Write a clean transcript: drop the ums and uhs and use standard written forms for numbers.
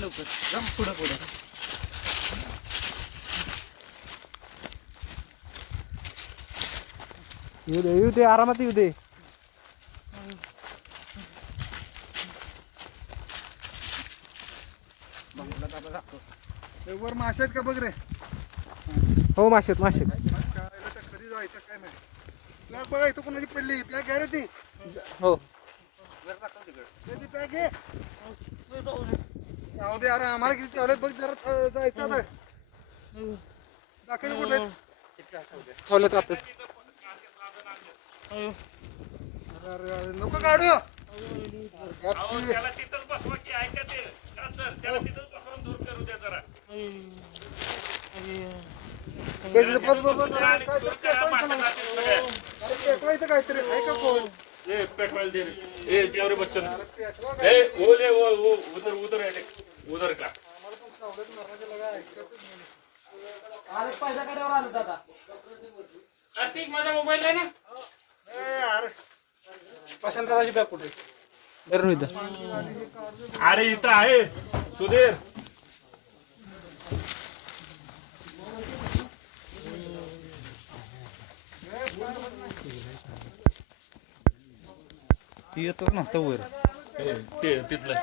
लवकर जम पुढे पुढे येऊ दे आरामात येऊ दे. वर मासे आहेत का बघ रे. हो माशेत माशेत. कधी जायचं काय नाही. प्लॅग बघा इथं कोणाची पडली. प्लॅग घ्या रे ती. हो ती प्लॅग घे. जाऊ दे अरे आम्हाला किती ठेवले बघ जरा जायचं आता. दाखल कुठे ठेवलं आता. अरे नको काढू. त्याला तिथंच बसवा की ऐका ते सर त्याला तिथंच बसवून दूर करू द्या जरा पेटवायचं काहीतरी आहे का कोण. ए पेटवायला दे रे. ए जेवरे बच्चन ए ओले ओ उधर उधर उधर का कार्तिक माझा मोबाईल आहे ना. प्रशांत दादाची बॅग कुठे. अरे इथं आहे सुधीर. येतच नव्हतं वर ते तिथलं